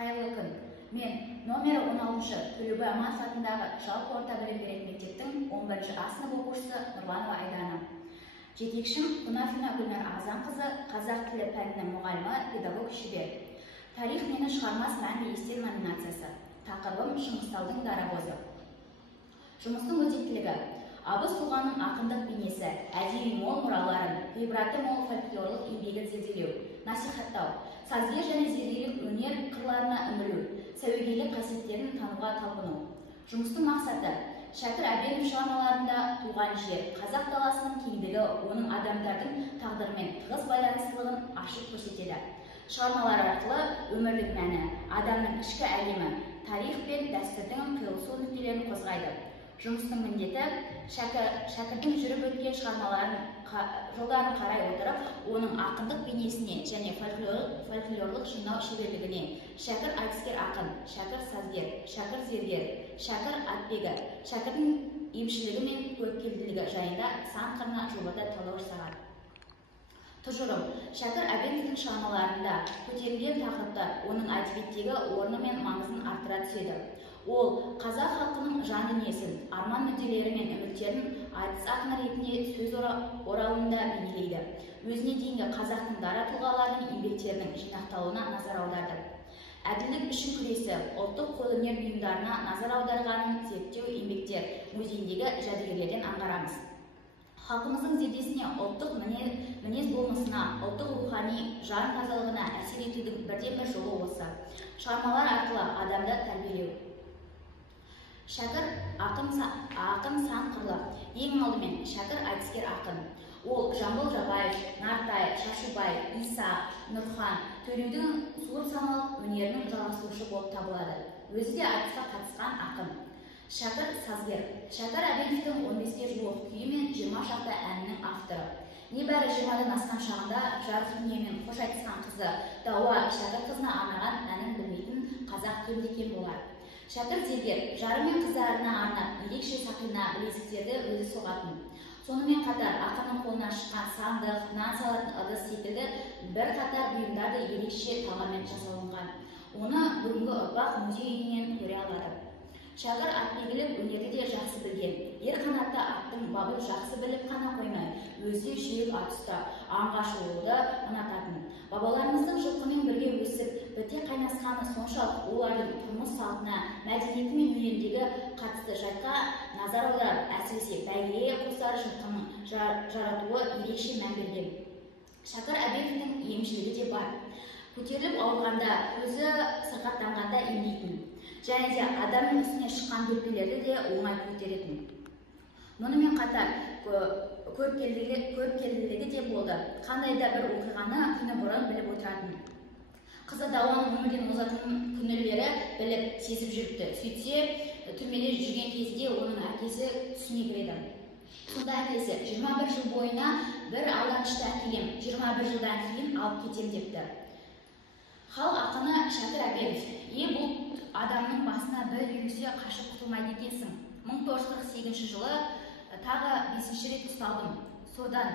Қайырлы күн. Мен номері 16 Төлеубай Аманов атындағы жалпы орта білім беретін мектептің 11 А сынып оқушысы Нұрланова Айдана. Жетекшім Қунафина Гүлнар Ағзанқызы, қазақ тілі пәнінің мұғалімі, педагог шебер. Тарих мені шығармас мәңгі естен номинациясы. Тақырыбым Шыңғыстаудың дарабозы. Жұмыстың өзектілігі: абыз тұлғаның ақындық бейнесі, әдеби мол мұраларын, ғибраты мол фольклорлық еңбегін зерделеу, насихаттау, сазгер және зергерлік өнер қырларына үңілу, сәуегейлік қасиеттерін тануға талпыну. Жұмыстың мақсаты: Шәкір Әбенов шығармаларында туған жер, қазақ даласының кеңдігі, оның адамдардың тағдырымен тығыз байланыстылығын ашып көрсетеді. Шығармалар арқылы өмірлік мәні, адамның ішкі әлемі, тарих пен дәстүрдің қиылысу нүктелерін қозғайды. Жұмыстың міндеті: шәкірдің жүріп өткен жолдарын қарай отырып, оның ақындық бейнесіне және фольклорлық жинау шеберлігіне, шәкір айтыскер ақын, шәкір сазгер, шәкір зергер, шәкір атбегі, шәкірдің емшілігі мен көркемділігі жайында сан қырлы жобада талдау жасаған. Тұжырым: Шәкір Әбеновтің шығармаларында көтерілген тақырыптар оның әдебиеттегі орны мен маңызын арттыра түседі. Ол қазақ халқының жан дүниесін, арман мүдделері мен үміттерін айтыс ақыны ретінде сөз оралымында бейнелейді. Өзіне дейінгі қазақтың дара тұлғаларының еңбектерінің жинақталуына назар аударды. Әділдік үшін күресі, ұлттық қолөнер бұйымдарына назар аударғанын зерттеу еңбектер музейіндегі жәдігерлерден аңғарамыз. Халқымыздың зердесіне, ұлттық мінез болмысына, ұлттық рухани жан тазалығына әсер етудің бірден-бір жолы осы. Шығармалар арқылы адамды тәрбиелеу. Шәкір ақын сан қырлы. Ең алдымен шәкір айтыскер ақын. Ол Жамбыл Жабаев, Нартай, Шашубай, Иса, Нұрхан, Төлеудің суыр саналық өнерінің жалғастырушы болып табылады. Өзі де айтысқа қатысқан ақын. Шәкір сазгер. Шәкір Әбеновтің 15-ке жуық күйі мен 20 шақты әнінің авторы. Небәрі 20-дан асқан шағында жарық дүниемен қош айтысқан қызы Дауа Шәкір қызына арнаған әнін білмейтін қазақ кемде-кем болар. Шәкір зергер. Жары мен қыздарына арнап ерекше сақина, білезіктерді өзі соғатын. Сонымен қатар ақынның қолынан шыққан сандық, нан салатын ыдыс секілді бір қатар бұйымдарды ерекше талғаммен жасалынған. Оны бүгінгі ұрпақ музей үйінен көре алады. Шәкір атбегілік өнерді де жақсы білген. Ер қанатты аттың бабын жақсы біліп қана қоймай, өзі жүйрік ат ұстап, аңға шығуды ұнататын. Бабаларымыздың жылқымен бірге өсіп, біте қайнасқаны соншалық олардың тұрмыс салтына, мәдениеті мен өнеріндегі қатысты жайтқа назар аударып, әсіресе бәйгеге қосар жылқының жаратуы ерекше мән берген. Шәкір Әбеновтің емшілігі де бар. Көтеріліп ауырғанда, көзі сырқаттанғанда емдейтін. Және де адамның үстіне шыққан бөртпелерді де оңай көтеретін. Мұнымен қатар көріпкелділігі де болды. Қандай да бір оқиғаны күні бұрын біліп отыратын. Қызы Дауаның өмірден озатынын күнілері біліп, сезіп жүріпті. Сөйтсе, түрмеде жүрген кезде оның әкесі түсіне кіреді. Сонда әкесі 21 жыл бойына бір алданышты әкелем, 21 жылдан кейін алып кетем депті. Халық ақыны Шәкір Әбенов: бұл адамның басына бір үйренсе қашып құтылмайды екенсің. 1948 жылы тағы 5-ші рет ұсталдым. Содан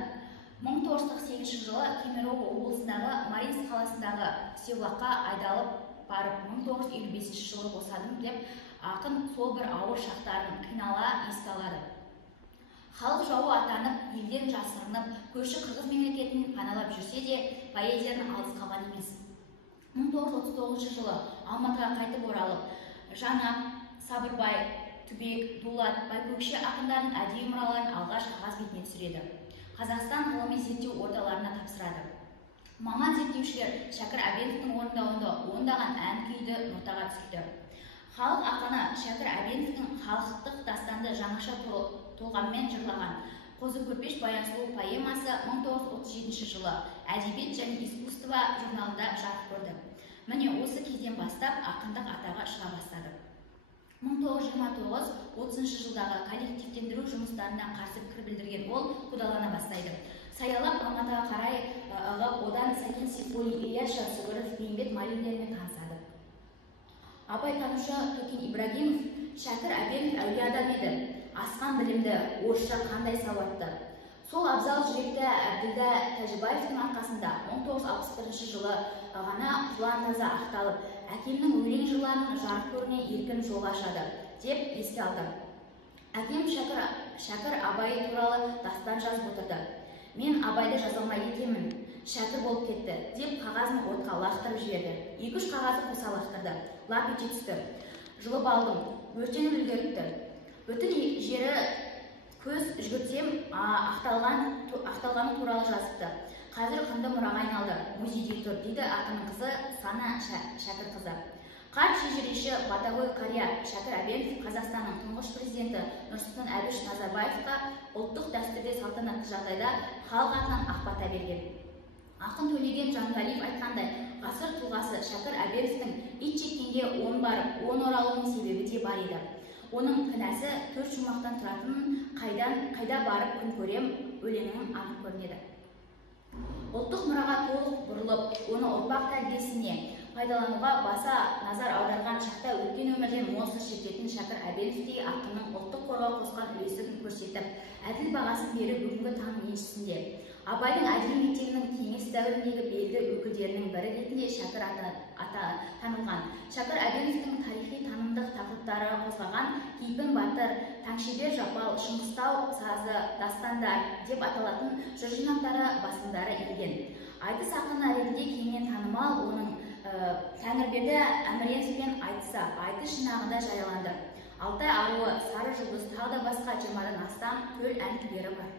1948 жылы Кемерово облысындағы Маринск қаласындағы Севлаққа айдалып барып, 1955 жылы босадым деп, ақын сол бір ауыр шақтарын қинала еске алады. Халық жауы атанып, елден жасырынып, көрші қырғыз мемлекетін паналап жүрсе де, поэзияның алыс қалған емес. 1939 жылы Алматыға қайтып оралып, Жаңа, Сабырбай, Түбек, Дулат, Байкөкше ақындардың әдеби мұраларын алғаш қағаз бетіне түсіреді. Қазақстан ғылыми зерттеу орталарына тапсырады. Маман зерттеушілер Шәкір Әбеновтің орындауында ондаған ән күйді ортаға түсірді. Халық ақыны Шәкір Әбеновтің халықтық дастанды жаңаша толғаммен жырлаған Қозы Көрпеш баян сұлу поэмасы 1937 жылы Әдебиет және искусство журналында жарық көрді. Міне осы кезден бастап ақындық атағы шыға бастады. 1929-30 жылдағы коллективтендіру жұмыстарына қарсы пікір білдірген ол қудалана бастайды. Саялап Алматыға қарай ығып, одан Сәкен Сейфуллин, Ильяс Жансүгіров, Бейімбет Майлиндермен танысады. Абайтанушы Төкен Ибрагимов: Шәкір Әбенов әулие адам еді. Асқан білімді, орысша қандай сауатты. Сол абзал жүректі Әбділда Тәжібаевтың арқасында 1961 жылы ғана құлан таза ақталып, әкемнің өлең жырларының жарық көріне еркін жол ашады деп еске алды. Әкем Шәкір Абай туралы дастан жазып отырды. Мен Абайды жаза алмай екенмін, Шәкір болып кетті деп қағазын отқа лақтырып жіберді. 2-3 қағазы қоса лақтырды. Лап ете түсті. Жұлып алдым, өртеніп үлгеріпті. Бүтін жері көз жүгіртсем ақталғаны туралы жазыпты. Қазір құнды мұраға айналды, музейде тұр, дейді ақынның қызы Сана Шәкірқызы. Қарт шежіреші батагөй қария Шәкір Әбенов Қазақстанның тұңғыш президенті Нұрсұлтан Әбіш Назарбаевқа ұлттық дәстүрде салтанатты жағдайда халық атынан ақ бата берген. Ақын Төлеген Жанғалиев айтқандай, ғасыр тұлғасы Шәкір Әбеновтің ит жеккенге 10 барып, 10 оралуының себебі де бар еді. Оның кінәсі 4 жұмақтан тұратынын қайда барып күн көрем өлеңінің анық көрінеді. Ұлттық мұраға толық бұрылып, оны ұрпақ тәрбиесіне пайдалануға баса назар аударған шақта өткен өмірден мол сыр шертетін Шәкір Әбеновтей ақынның ұлттық қорғауға қосқан үлесін көрсетіп, әділ бағасын беріп бүгінгі таңның еншісінде. Абайдың әдеби мектебінің кеңес дәуіріндегі белді өкілдерінің бірі ретінде Шәкір танылған. Шәкір Әбеновтің тарихи танымдық тақырыптары қозғаған Кейпін батыр, Таңшебер жапал, Шыңғыстау сазы, дастандар деп аталатын жыр жинақтары басылымдары енген. Айтыс ақыны ретінде кеңінен танымал, оның Тәңірберді Әміреновпен айтыса, айтыс жинағында жарияланды. Алтай аруы, Сары жұлдыз, тағы да басқа 20-дан астам төл ән күйлері бар.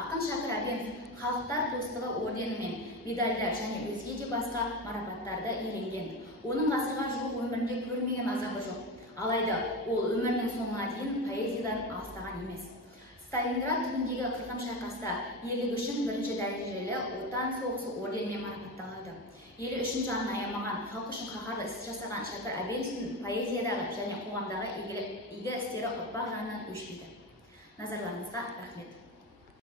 Ақын Шәкір Әбенов халықтар достығы орденімен, медальдар және өзге де басқа марапаттарды иеленген. Оның ғасырға жуық өмірінде көрмеген азабы жоқ. Алайда ол өмірінің соңына дейін поэзиядан алыстаған емес. Сталинград түбіндегі қырғын шайқаста ерлігі үшін 1-ші дәрежелі Отан соғысы орденімен марапатталады. Елі үшін жанын аямаған, халық үшін қаһарлы іс жасаған Шәкір Әбеновтің поэзиядағы және қоғамдағы игі істері ұрпақ жанынан өшпейді. Назарларыңызға рахмет.